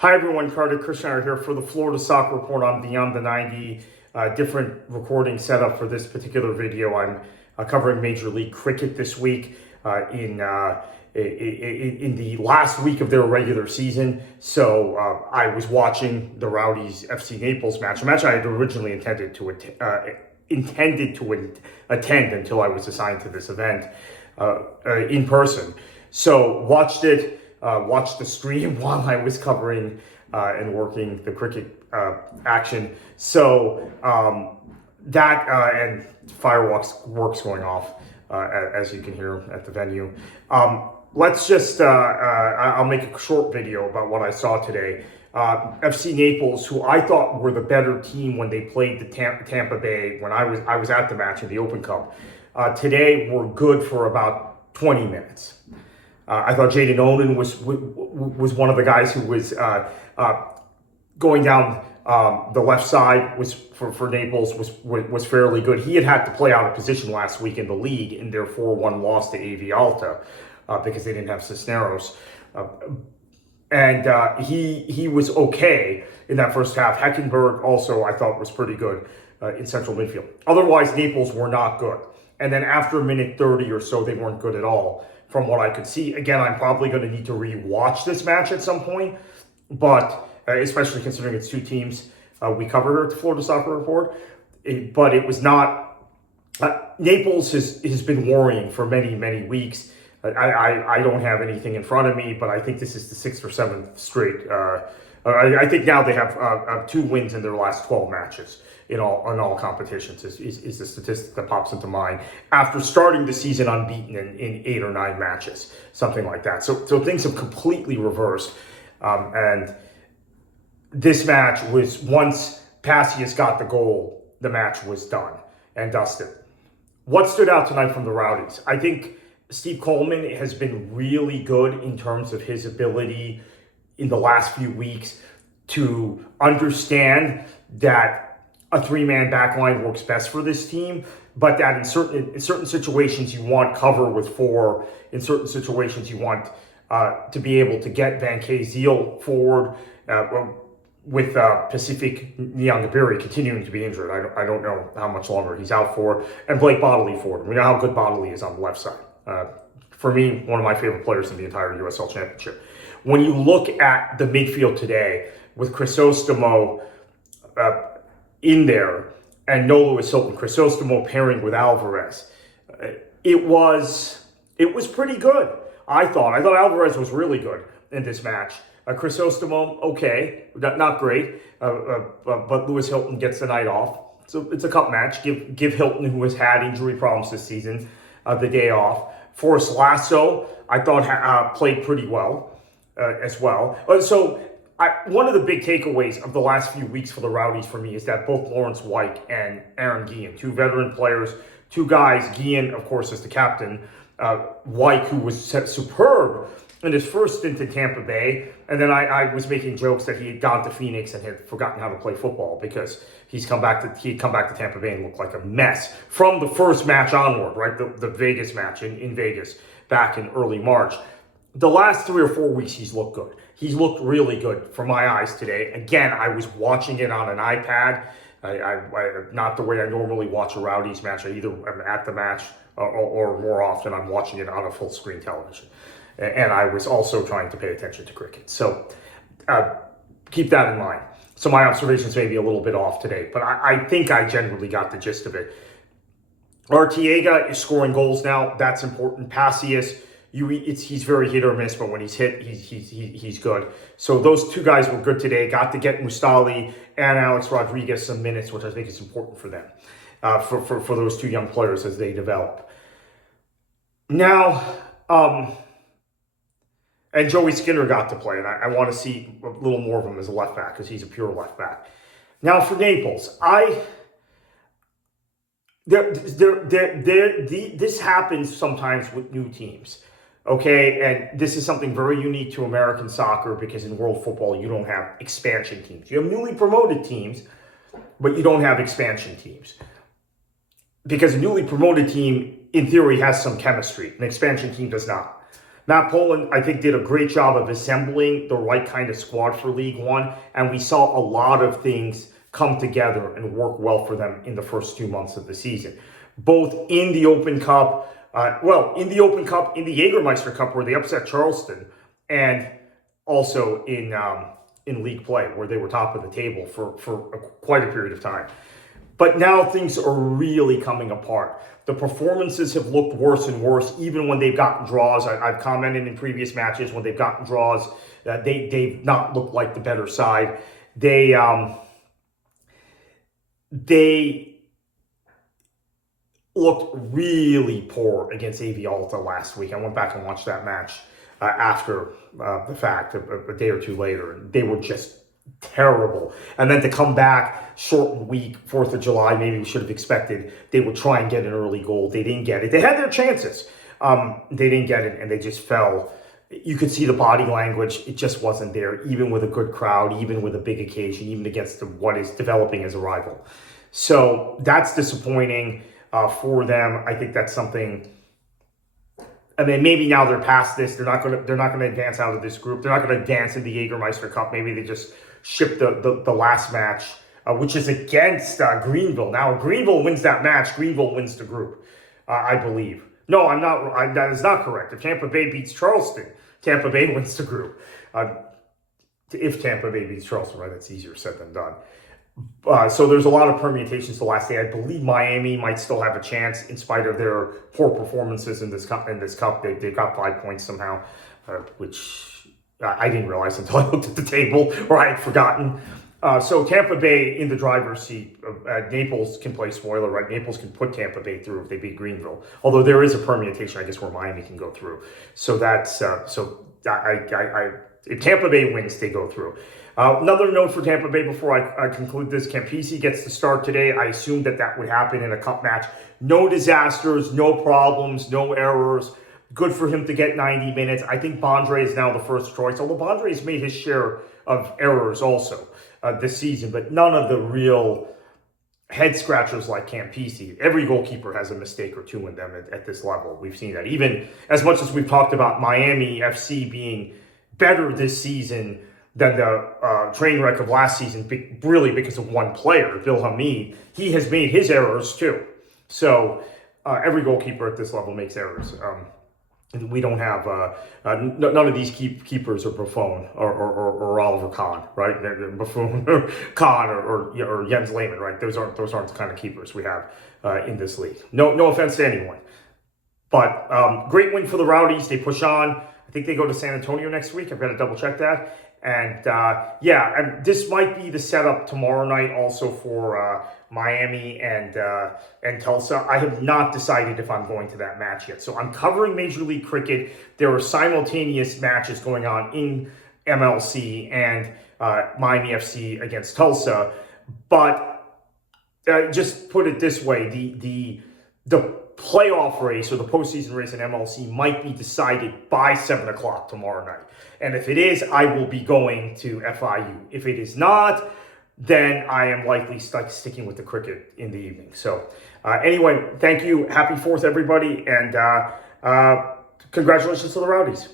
Hi everyone, Carter Krishnar here for the Florida Soccer Report on Beyond the 90. Different recording setup for this particular video. I'm covering Major League Cricket this week in the last week of their regular season. So I was watching the Rowdies FC Naples match, a match I had originally intended to attend until I was assigned to this event in person. So watched it. Watched the stream while I was covering and working the cricket action. So and fireworks going off, as you can hear at the venue. Let's just, I'll make a short video about what I saw today. FC Naples, who I thought were the better team when they played the Tampa Bay, when I was at the match in the Open Cup, today were good for about 20 minutes. I thought Jaden Onan was one of the guys who was going down the left side for Naples was fairly good. He had to play out of position last week in the league in their 4-1 loss to AV Alta because they didn't have Cisneros. And he was okay in that first half. Heckenberg also I thought was pretty good in central midfield. Otherwise, Naples were not good. And then after a minute 30 or so, they weren't good at all. From what I could see. Again, I'm probably going to need to re-watch this match at some point, but especially considering it's two teams we covered at the Florida Soccer Report. But it was not... Naples has been worrying for many, many weeks. I don't have anything in front of me, but I think this is the 6th or 7th straight. I think now they have 2 wins in their last 12 matches in all competitions is the statistic that pops into mind after starting the season unbeaten in 8 or 9 matches, something like that. So things have completely reversed. And this match was, once Passius got the goal, the match was done and dusted. What stood out tonight from the Rowdies? I think Steve Coleman has been really good in terms of his ability in the last few weeks to understand that a 3-man back line works best for this team, but that in certain situations you want cover with 4. In certain situations you want to be able to get Van Kazeel forward with Pacific Nyangabiri continuing to be injured. I don't know how much longer he's out for. And Blake Bodley forward. We know how good Bodley is on the left side. For me, one of my favorite players in the entire USL Championship. When you look at the midfield today with Crisostomo in there and No Lewis Hilton, Crisostomo pairing with Alvarez, it was pretty good. I thought Alvarez was really good in this match. Crisostomo, okay, not great, but Lewis Hilton gets the night off. So it's a cup match. Give Hilton, who has had injury problems this season, the day off. Forrest Lasso, I thought played pretty well as well. One of the big takeaways of the last few weeks for the Rowdies for me is that both Lawrence White and Aaron Guillen, 2 veteran players, 2 guys, Guillen, of course, is the captain, White, who was superb in his first stint in Tampa Bay, and then I was making jokes that he had gone to Phoenix and had forgotten how to play football because he'd come back to Tampa Bay and looked like a mess from the first match onward, right? The Vegas match in Vegas back in early March. The last 3 or 4 weeks, he's looked good. He's looked really good for my eyes today. Again, I was watching it on an iPad. I not the way I normally watch a Rowdies match. I either am at the match or more often I'm watching it on a full screen television. And I was also trying to pay attention to cricket. So keep that in mind. So my observations may be a little bit off today, but I think I generally got the gist of it. Arteaga is scoring goals now. That's important. Passius, he's very hit or miss, but when he's hit, he's good. So those 2 guys were good today. Got to get Mustali and Alex Rodriguez some minutes, which I think is important for them, for those 2 young players as they develop. Now, and Joey Skinner got to play, and I want to see a little more of him as a left back because he's a pure left back. Now for Naples, this happens sometimes with new teams. Okay, and this is something very unique to American soccer because in world football, you don't have expansion teams. You have newly promoted teams, but you don't have expansion teams. Because a newly promoted team, in theory, has some chemistry. An expansion team does not. Matt Poland, I think, did a great job of assembling the right kind of squad for League One, and we saw a lot of things come together and work well for them in the first 2 months of the season, both in the Open Cup, in the Open Cup, in the Jägermeister Cup, where they upset Charleston, and also in league play, where they were top of the table for quite a period of time. But now things are really coming apart. The performances have looked worse and worse, even when they've gotten draws. I've commented in previous matches, when they've gotten draws, they've not looked like the better side. They looked really poor against AV Alta last week. I went back and watched that match after the fact, a day or two later. They were just terrible. And then to come back, shortened week, 4th of July, maybe we should have expected they would try and get an early goal. They didn't get it. They had their chances. They didn't get it, and they just fell. You could see the body language. It just wasn't there, even with a good crowd, even with a big occasion, even against what is developing as a rival. So that's disappointing for them. I think that's something. I mean, maybe now they're past this. They're not going to advance out of this group. They're not going to advance in the Jägermeister Cup. Maybe they just ship the last match, which is against Greenville. Now, if Greenville wins that match, Greenville wins the group, I believe. No, I'm not. That is not correct. If Tampa Bay beats Charleston, Tampa Bay wins the group. If Tampa Bay beats Charleston, right? That's easier said than done. So there's a lot of permutations the last day. I believe Miami might still have a chance in spite of their poor performances in this cup. They got 5 points somehow, which I didn't realize until I looked at the table, or I had forgotten. So Tampa Bay in the driver's seat. Naples can play spoiler, right? Naples can put Tampa Bay through if they beat Greenville. Although there is a permutation, I guess, where Miami can go through. So that's if Tampa Bay wins, they go through. Another note for Tampa Bay before I conclude this: Campisi gets to start today. I assumed that would happen in a cup match. No disasters, no problems, no errors. Good for him to get 90 minutes. I think Bondre is now the first choice, although Bondre has made his share of errors also this season, but none of the real head scratchers like Campisi. Every goalkeeper has a mistake or two in them at this level. We've seen that. Even as much as we've talked about Miami FC being better this season than the train wreck of last season, really because of one player, Bill Hamid, he has made his errors too. So every goalkeeper at this level makes errors. We don't have none of these keepers are Buffon or Oliver Kahn, right? They're Buffon, or Kahn, or Jens Lehmann, right? Those aren't the kind of keepers we have in this league. No offense to anyone, but great win for the Rowdies. They push on. I think they go to San Antonio next week. I've got to double check that. And and this might be the setup tomorrow night also for Miami and Tulsa. I have not decided if I'm going to that match yet. So I'm covering Major League Cricket. There are simultaneous matches going on in MLC and Miami FC against Tulsa. But just put it this way, the playoff race or the postseason race in MLC might be decided by 7 o'clock tomorrow night. And if it is, I will be going to FIU. If it is not, then I am likely sticking with the cricket in the evening. So anyway, thank you. Happy 4th, everybody. And congratulations to the Rowdies.